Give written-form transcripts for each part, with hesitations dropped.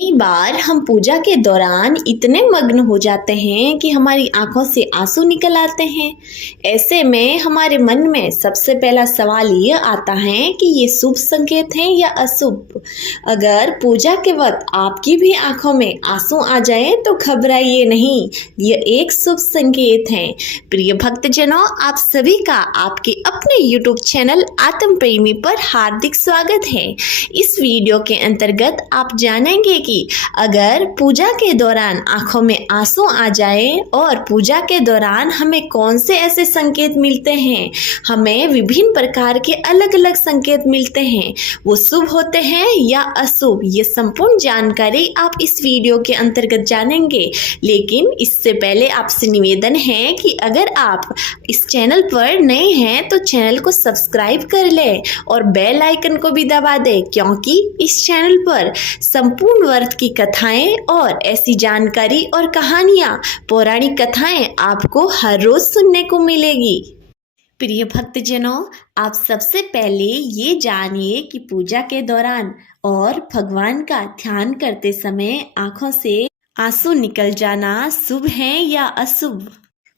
कई बार हम पूजा के दौरान इतने मग्न हो जाते हैं कि हमारी आंखों से आंसू निकल आते हैं। ऐसे में हमारे मन में सबसे पहला सवाल ये आता है कि ये शुभ संकेत है या अशुभ। अगर पूजा के वक्त आपकी भी आंखों में आंसू आ जाए तो घबराइए नहीं, ये एक शुभ संकेत है। प्रिय भक्तजनों, आप सभी का आपके अपने YouTube चैनल आत्म प्रेमी पर हार्दिक स्वागत है। इस वीडियो के अंतर्गत आप जानेंगे कि अगर पूजा के दौरान आंखों में आंसू आ जाए और पूजा के दौरान हमें कौन से ऐसे संकेत मिलते हैं। हमें विभिन्न प्रकार के अलग अलग संकेत मिलते हैं, वो शुभ होते हैं या अशुभ। ये संपूर्ण जानकारी आप इस वीडियो के अंतर्गत जानेंगे। लेकिन इससे पहले आपसे निवेदन है कि अगर आप इस चैनल पर नए हैं तो चैनल को सब्सक्राइब कर लें और बेल आइकन को भी दबा दें, क्योंकि इस चैनल पर संपूर्ण व्रत की कथाएं और ऐसी जानकारी और कहानियां, पौराणिक कथाएं आपको हर रोज सुनने को मिलेगी। प्रिय भक्तजनों, आप सबसे पहले ये जानिए कि पूजा के दौरान और भगवान का ध्यान करते समय आंखों से आंसू निकल जाना शुभ है या अशुभ।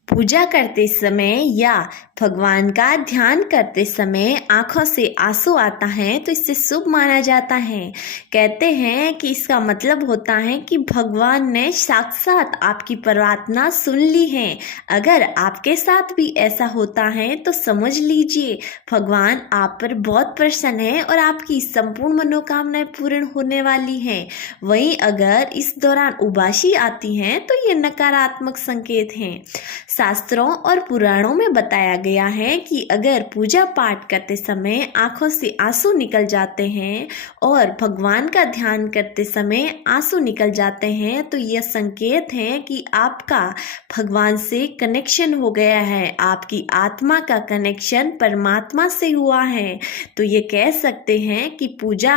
पूजा करते समय या भगवान का ध्यान करते समय आंखों से आंसू आता है तो इसे शुभ माना जाता है। कहते हैं कि इसका मतलब होता है कि भगवान ने साक्षात आपकी प्रार्थना सुन ली है। अगर आपके साथ भी ऐसा होता है तो समझ लीजिए भगवान आप पर बहुत प्रसन्न है और आपकी संपूर्ण मनोकामनाएं पूर्ण होने वाली हैं। वहीं अगर इस दौरान उबासी आती है तो ये नकारात्मक संकेत हैं। शास्त्रों और पुराणों में बताया गया है कि अगर पूजा पाठ करते समय आंखों से आंसू निकल जाते हैं और भगवान का ध्यान करते समय आंसू निकल जाते हैं तो यह संकेत है कि आपका भगवान से कनेक्शन हो गया है, आपकी आत्मा का कनेक्शन परमात्मा से हुआ है। तो ये कह सकते हैं कि पूजा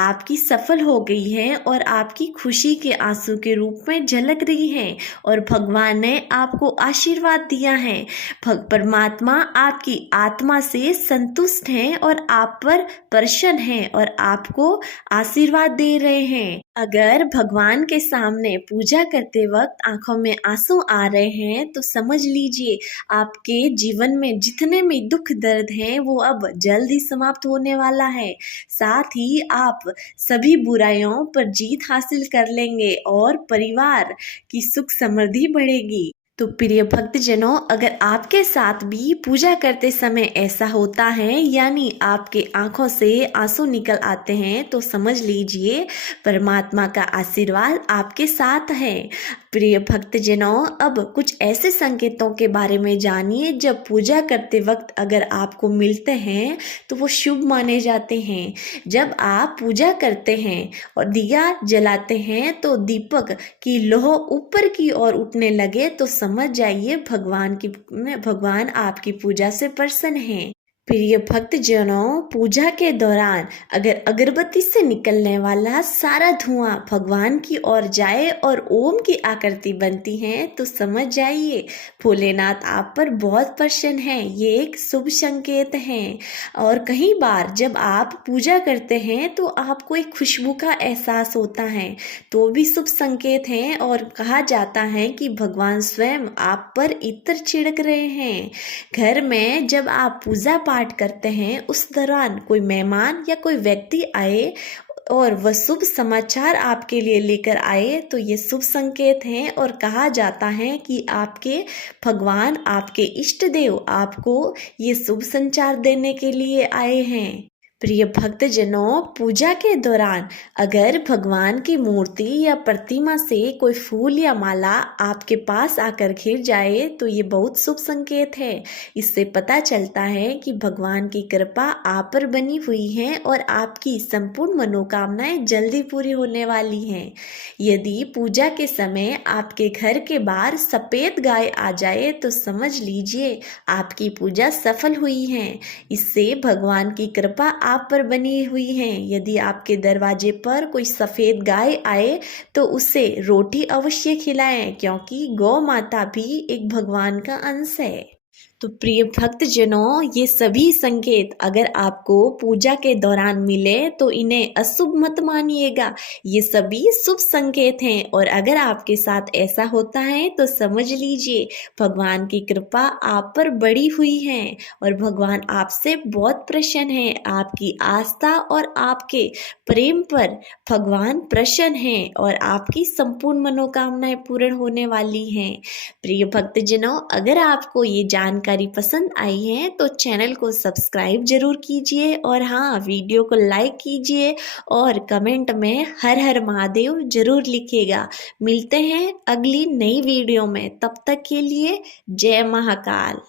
आपकी सफल हो गई है और आपकी खुशी के आंसू के रूप में झलक रही है और भगवान ने आपको आशीर्वाद दिया है। परमात्मा आपकी आत्मा से संतुष्ट हैं और आप पर प्रसन्न हैं और आपको आशीर्वाद दे रहे हैं। अगर भगवान के सामने पूजा करते वक्त आंखों में आंसू आ रहे हैं तो समझ लीजिए आपके जीवन में जितने भी दुख दर्द हैं वो अब जल्द ही समाप्त होने वाला है। साथ ही आप सभी बुराइयों पर जीत हासिल कर लेंगे और परिवार की सुख समृद्धि बढ़ेगी। तो प्रिय भक्तजनों, अगर आपके साथ भी पूजा करते समय ऐसा होता है, यानी आपके आंखों से आंसू निकल आते हैं, तो समझ लीजिए परमात्मा का आशीर्वाद आपके साथ है। प्रिय भक्तजनों, अब कुछ ऐसे संकेतों के बारे में जानिए जब पूजा करते वक्त अगर आपको मिलते हैं तो वो शुभ माने जाते हैं। जब आप पूजा करते हैं और दिया जलाते हैं तो दीपक की लौ ऊपर की ओर उठने लगे तो समझ जाइए भगवान आपकी पूजा से प्रसन्न हैं। प्रिय भक्तजनों, पूजा के दौरान अगर अगरबत्ती से निकलने वाला सारा धुआं भगवान की ओर जाए और ओम की आकृति बनती है तो समझ जाइए भोलेनाथ आप पर बहुत प्रसन्न हैं। ये एक शुभ संकेत है। और कई बार जब आप पूजा करते हैं तो आपको एक खुशबू का एहसास होता है, तो भी शुभ संकेत है और कहा जाता है कि भगवान स्वयं आप पर इत्र छिड़क रहे हैं। घर में जब आप पूजा पाठ करते हैं उस दौरान कोई मेहमान या कोई व्यक्ति आए और वह शुभ समाचार आपके लिए लेकर आए तो ये शुभ संकेत हैं और कहा जाता है कि आपके भगवान, आपके इष्ट देव आपको ये शुभ संचार देने के लिए आए हैं। प्रिय भक्तजनों, पूजा के दौरान अगर भगवान की मूर्ति या प्रतिमा से कोई फूल या माला आपके पास आकर घिर जाए तो ये बहुत शुभ संकेत है। इससे पता चलता है कि भगवान की कृपा आप पर बनी हुई है और आपकी संपूर्ण मनोकामनाएं जल्दी पूरी होने वाली हैं। यदि पूजा के समय आपके घर के बाहर सफ़ेद गाय आ जाए तो समझ लीजिए आपकी पूजा सफल हुई है। इससे भगवान की कृपा आप पर बनी हुई है। यदि आपके दरवाजे पर कोई सफ़ेद गाय आए तो उसे रोटी अवश्य खिलाएं, क्योंकि गौ माता भी एक भगवान का अंश है। तो प्रिय भक्तजनों, ये सभी संकेत अगर आपको पूजा के दौरान मिले तो इन्हें अशुभ मत मानिएगा। ये सभी शुभ संकेत हैं और अगर आपके साथ ऐसा होता है तो समझ लीजिए भगवान की कृपा आप पर बड़ी हुई है और भगवान आपसे बहुत प्रसन्न है। आपकी आस्था और आपके प्रेम पर भगवान प्रसन्न हैं और आपकी संपूर्ण मनोकामनाएं पूर्ण होने वाली हैं। प्रिय भक्तजनों, अगर आपको ये जानकारी पसंद आई है तो चैनल को सब्सक्राइब जरूर कीजिए और हाँ, वीडियो को लाइक कीजिए और कमेंट में हर हर महादेव जरूर लिखिएगा। मिलते हैं अगली नई वीडियो में, तब तक के लिए जय महाकाल।